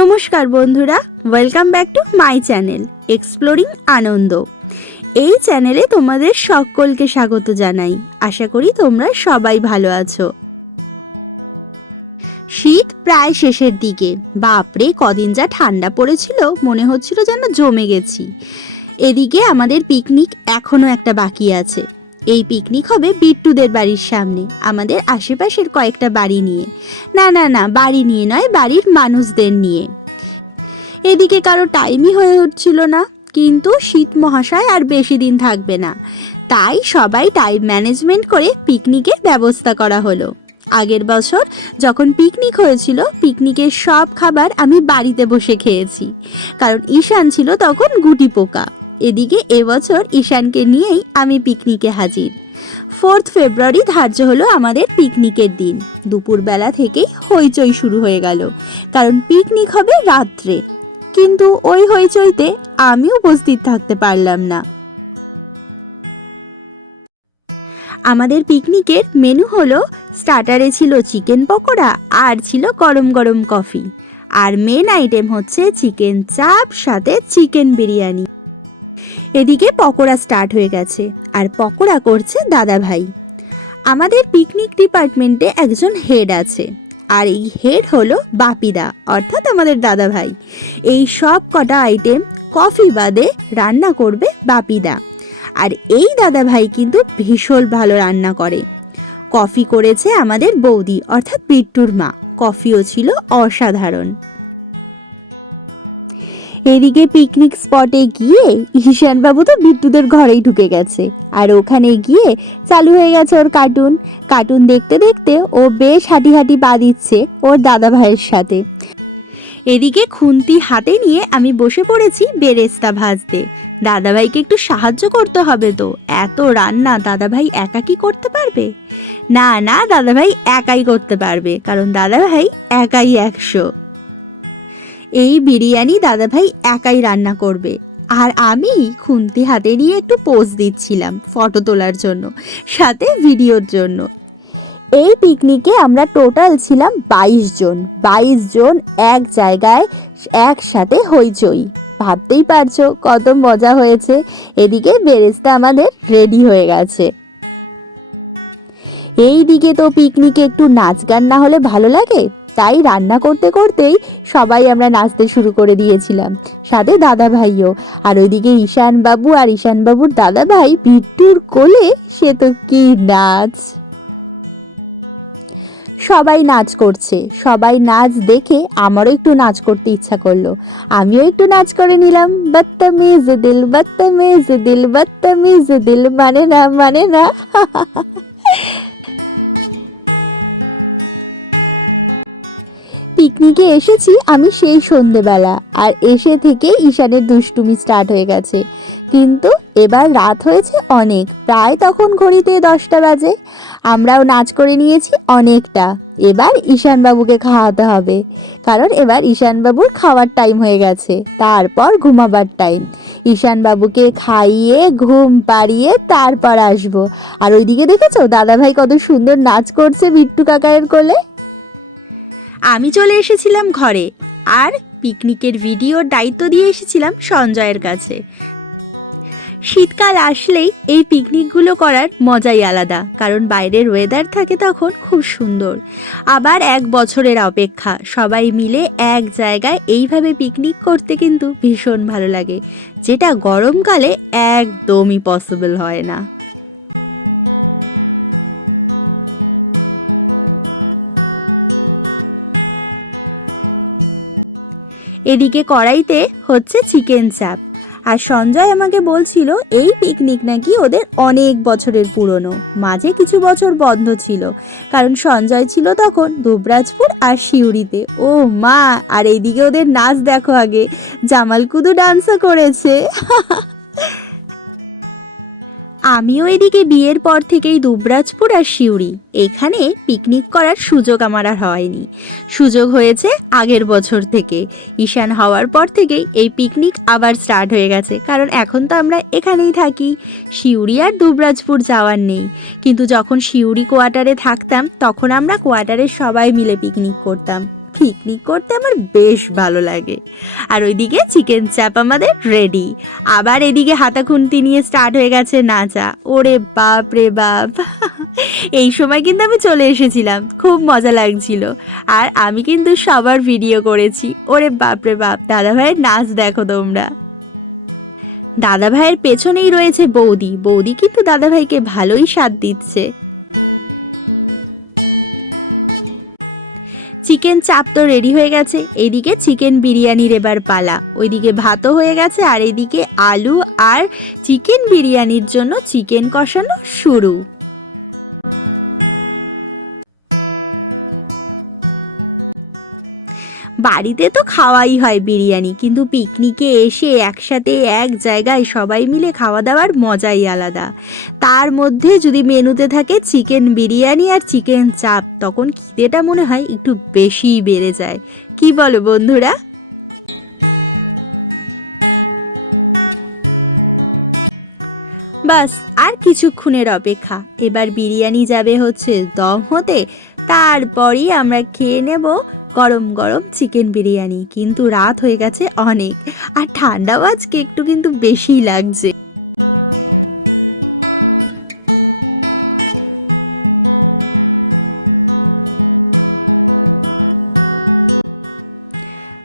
নমস্কার বন্ধুরা, welcome back to my channel exploring Anand. এই চ্যানেলে তোমাদের সকলকে স্বাগত জানাই। আশা করি তোমরা সবাই ভালো আছো। শীত প্রায় শেষের দিকে। বাপরে, কদিন যা ঠান্ডা পড়েছিল, মনে হচ্ছিল যেন জমে গেছি। এদিকে আমাদের পিকনিক এখনো একটা বাকি আছে। এই পিকনিক হবে বিট্টুদের বাড়ির সামনে, আমাদের আশেপাশের কয়েকটা বাড়ি নিয়ে। না, বাড়ি নিয়ে নয়, বাড়ির মানুষদের নিয়ে। এদিকে কারো টাইমই হয়ে উঠছিল না, কিন্তু শীত মহাশয় আর বেশি দিন থাকবে না, তাই সবাই টাইম ম্যানেজমেন্ট করে পিকনিকের ব্যবস্থা করা হলো। আগের বছর যখন পিকনিক হয়েছিল, পিকনিকের সব খাবার আমি বাড়িতে বসে খেয়েছি, কারণ ঈশান ছিল তখন গুটি পোকা। এদিকে এবছর ঈশানকে নিয়েই আমি পিকনিকে হাজির। 4 ফেব্রুয়ারি ধার্য হলো আমাদের পিকনিকের দিন। দুপুরবেলা থেকেই হইচই শুরু হয়ে গেল, কারণ পিকনিক হবে রাত্রে। কিন্তু ওই হইচইতে আমি উপস্থিত থাকতে পারলাম না। আমাদের পিকনিকের মেনু হলো, স্টার্টারে ছিল চিকেন পকোড়া আর ছিল গরম গরম কফি, আর মেন আইটেম হচ্ছে চিকেন চাপ সাথে চিকেন বিরিয়ানি। এদিকে পকোড়া স্টার্ট হয়ে গেছে, আর পকোড়া করছে দাদা ভাই। আমাদের পিকনিক ডিপার্টমেন্টে একজন হেড আছে, আর এই হেড হলো বাপিদা, অর্থাৎ আমাদের দাদা ভাই। এই সব কটা আইটেম কফি বাদে রান্না করবে বাপিদা। আর এই দাদা ভাই কিন্তু ভীষণ ভালো রান্না করে। কফি করেছে আমাদের বৌদি, অর্থাৎ বিট্টুর মা। কফিও ছিল অসাধারণ। এদিকে পিকনিক স্পটে গিয়ে ঈশানবাবু তো বিট্টুদের ঘরেই ঢুকে গেছে, আর ওখানে গিয়ে চালু হয়ে গেছে ওর কার্টুন দেখতে দেখতে ও বেশ হাঁটি হাঁটি পা দিচ্ছে ওর দাদা ভাইয়ের সাথে। এদিকে খুন্তি হাতে নিয়ে আমি বসে পড়েছি বেরেস্তা ভাজতে। দাদাভাইকে একটু সাহায্য করতে হবে তো, এত রান্না দাদাভাই একা কি করতে পারবে? না, দাদাভাই একাই করতে পারবে, কারণ দাদাভাই একাই 100। এই বিরিয়ানি দাদাভাই একাই রান্না করবে, আর আমি খুন্তি হাতে নিয়ে একটু পোজ দিচ্ছিলাম ফটো তোলার জন্য, সাথে ভিডিওর জন্য। এই পিকনিকে আমরা টোটাল ছিলাম 22 জন এক জায়গায় একসাথে হইচই। ভাবতেই পারছো কত মজা হয়েছে। এদিকে বেরেস্তা আমাদের রেডি হয়ে গেছে। এই দিকে তো পিকনিকে একটু নাচ গান না হলে ভালো লাগে, তাই রান্না করতে করতেই সবাই আমরা নাচতে শুরু করে দিয়েছিলাম, সাথে দাদা ভাইও। আর ওইদিকে ঈশানবাবু আর ঈশানবাবুর দাদা ভাই বিট্টুর কোলে, সে তো কি নাচ! সবাই নাচ করছে, সবাই নাচ দেখে আমারও একটু নাচ করতে ইচ্ছা করলো। আমিও একটু নাচ করে নিলাম। বদতমিজ দিল বদতমিজ দিল বদতমিজ দিল, মানে না। পিকনিকে এসেছি আমি সেই সন্ধেবেলা, আর এসে থেকে ঈশানের দুষ্টুমি স্টার্ট হয়ে গেছে। কিন্তু এবার রাত হয়েছে অনেক, প্রায় তখন ঘড়িতে 10টা বাজে। আমরাও নাচ করে নিয়েছি অনেকটা। এবার ঈশানবাবুকে খাওয়াতে হবে, কারণ এবার ঈশানবাবুর খাওয়ার টাইম হয়ে গেছে, তারপর ঘুমাবার টাইম। ঈশানবাবুকে খাইয়ে ঘুম পাড়িয়ে তারপর আসবো। আর ওইদিকে দেখেছো দাদাভাই কত সুন্দর নাচ করছে বিট্টু কাকায়ের কোলে। আমি চলে এসেছিলাম ঘরে, আর পিকনিকের ভিডিওর দায়িত্ব দিয়ে এসেছিলাম সঞ্জয়ের কাছে। শীতকাল আসলেই এই পিকনিকগুলো করার মজাই আলাদা, কারণ বাইরের ওয়েদার থাকে তখন খুব সুন্দর। আবার 1 বছরের অপেক্ষা, সবাই মিলে এক জায়গায় এইভাবে পিকনিক করতে কিন্তু ভীষণ ভালো লাগে, যেটা গরমকালে একদমই পসিবল হয় না। এদিকে কড়াইতে হচ্ছে চিকেন চাপ, আর সঞ্জয় আমাকে বলছিল এই পিকনিক নাকি ওদের অনেক বছরের পুরনো, মাঝে কিছু বছর বন্ধ ছিল, কারণ সঞ্জয় ছিল তখন দুবরাজপুর আর সিউড়িতে। ও মা, আর এইদিকে ওদের নাচ দেখো, আগে জামালকুদু ডান্সও করেছে। আমিও এদিকে বিয়ের পর থেকেই দুবরাজপুর আর সিউড়ি এখানে পিকনিক করার সুযোগ আমার আর হয়নি। সুযোগ হয়েছে আগের বছর থেকে। ঈশান হওয়ার পর থেকেই এই পিকনিক আবার স্টার্ট হয়ে গেছে, কারণ এখন তো আমরা এখানেই থাকি, সিউড়ি আর দুবরাজপুর যাওয়ার নেই। কিন্তু যখন সিউড়ি কোয়ার্টারে থাকতাম, তখন আমরা কোয়ার্টারে সবাই মিলে পিকনিক করতাম। পিকনিক করতে আমার বেশ ভালো লাগে। আর ওইদিকে চিকেন চাপ আমাদের রেডি। আবার এদিকে হাতা খুন্তি নিয়ে স্টার্ট হয়ে গেছে নাচা। ওরে বাপ রে বাপ! এই সময় কিন্তু আমি চলে এসেছিলাম, খুব মজা লাগছিল। আর আমি কিন্তু সবার ভিডিও করেছি। ওরে বাপ রে বাপ! দাদাভাইয়ের নাচ দেখো তোমরা। দাদাভাইয়ের পেছনেই রয়েছে বৌদি। বৌদি কিন্তু দাদাভাইকে ভালোই সাথ দিচ্ছে। চিকেন চাপ তো রেডি হয়ে গেছে, এইদিকে চিকেন বিরিয়ানির এবার পালা। ওইদিকে ভাতও হয়ে গেছে, আর এদিকে আলু আর চিকেন বিরিয়ানির জন্য চিকেন কষানো শুরু। বাড়িতে তো খাওয়াই হয় বিরিয়ানি, কিন্তু পিকনিকে এসে একসাথে এক জায়গায় সবাই মিলে খাওয়া দাওয়ার মজাই আলাদা। তার মধ্যে যদি মেনুতে থাকে চিকেন বিরিয়ানি আর চিকেন চাপ, তখন খিদেটা মনে হয় একটু বেশিই বেড়ে যায়। কি বলো বন্ধুরা? বাস আর কিছুক্ষণের অপেক্ষা, এবার বিরিয়ানি যাবে হচ্ছে দম হতে, তারপরই আমরা খেয়ে নেব গরম গরম চিকেন বিরিয়ানি। কিন্তু রাত হয়ে গেছে অনেক, আর ঠান্ডাও আজকে একটু কিন্তু বেশিই লাগছে।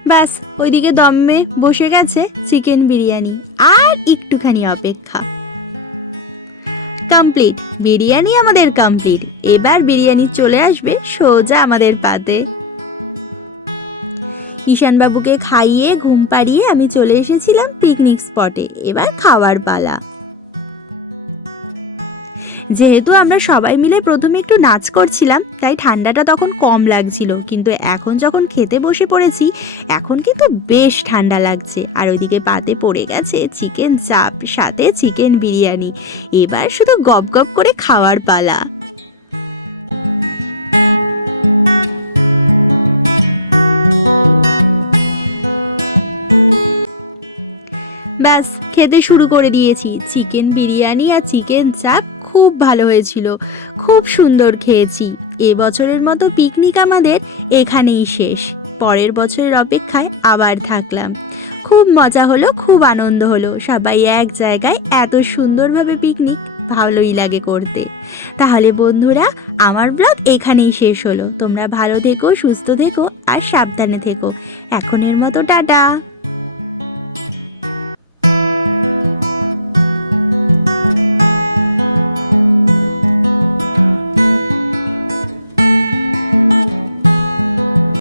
ব্যাস ওইদিকে দমে বসে গেছে চিকেন বিরিয়ানি, আর একটুখানি অপেক্ষা। কমপ্লিট, বিরিয়ানি আমাদের কমপ্লিট। এবার বিরিয়ানি চলে আসবে সোজা আমাদের পাতে। ঈশানবাবুকে খাইয়ে ঘুম পাড়িয়ে আমি চলে এসেছিলাম পিকনিক স্পটে। এবার খাওয়ার পালা। যেহেতু আমরা সবাই মিলে প্রথমে একটু নাচ করছিলাম, তাই ঠান্ডাটা তখন কম লাগছিল, কিন্তু এখন যখন খেতে বসে পড়েছি এখন কিন্তু বেশ ঠান্ডা লাগছে। আর ওইদিকে পাতে পড়ে গেছে চিকেন চাপ, সাথে চিকেন বিরিয়ানি। এবার শুধু গপ গপ করে খাওয়ার পালা। ব্যাস খেতে শুরু করে দিয়েছি। চিকেন বিরিয়ানি আর চিকেন চাপ খুব ভালো হয়েছিল, খুব সুন্দর খেয়েছি। এবছরের মতো পিকনিক আমাদের এখানেই শেষ। পরের বছরের অপেক্ষায় আবার থাকলাম। খুব মজা হলো, খুব আনন্দ হলো। সবাই এক জায়গায় এত সুন্দরভাবে পিকনিক ভালোই লাগে করতে। তাহলে বন্ধুরা, আমার ব্লগ এখানেই শেষ হলো। তোমরা ভালো থেকো, সুস্থ থেকো আর সাবধানে থেকো। এখনের মতো টাটা।